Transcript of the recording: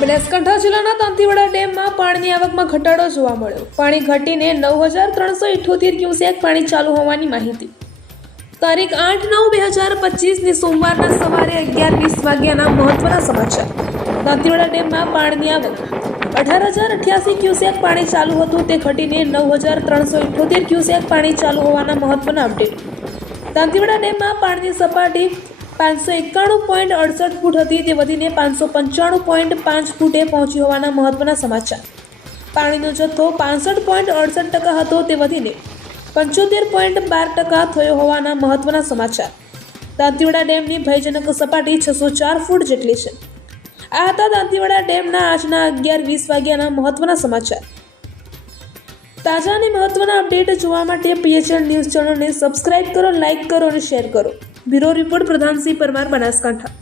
બનાસકાંઠા જિલ્લાના દાંતીવાડા ડેમમાં પાણીની આવકમાં ઘટાડો જોવા મળ્યો. પાણી ઘટીને 9,378 ક્યુસેક પાણી ચાલુ હોવાની માહિતી. તારીખ 8/9/2025 સોમવારના સવારે 11:20 વાગ્યાના મહત્વના સમાચાર. દાંતીવાડા ડેમમાં પાણીની આવક 18,088 ક્યુસેક પાણી ચાલુ હતું, તે ઘટીને 9,378 ક્યુસેક પાણી ચાલુ હોવાના મહત્વના અપડેટ. દાંતીવાડા ડેમમાં પાણીની સપાટી 591.68 ફૂટ હતી, તે વધીને 595.5 ફૂટે પહોંચી હોવાના મહત્વના સમાચાર. પાણીનો જથ્થો 65.68% હતો, તે વધીને 75.12% થયો હોવાના મહત્વના સમાચાર. દાંતીવાડા ડેમની ભયજનક સપાટી 604 ફૂટ જેટલી છે. આ હતા દાંતીવાડા ડેમના આજના 11:20 વાગ્યાના મહત્વના સમાચાર. તાજા અને મહત્વના અપડેટ જોવા માટે PHN ન્યૂઝ ચેનલને સબસ્ક્રાઇબ કરો, લાઇક કરો અને શેર કરો. Bureau report Pradhansinh Parmar, Banaskantha.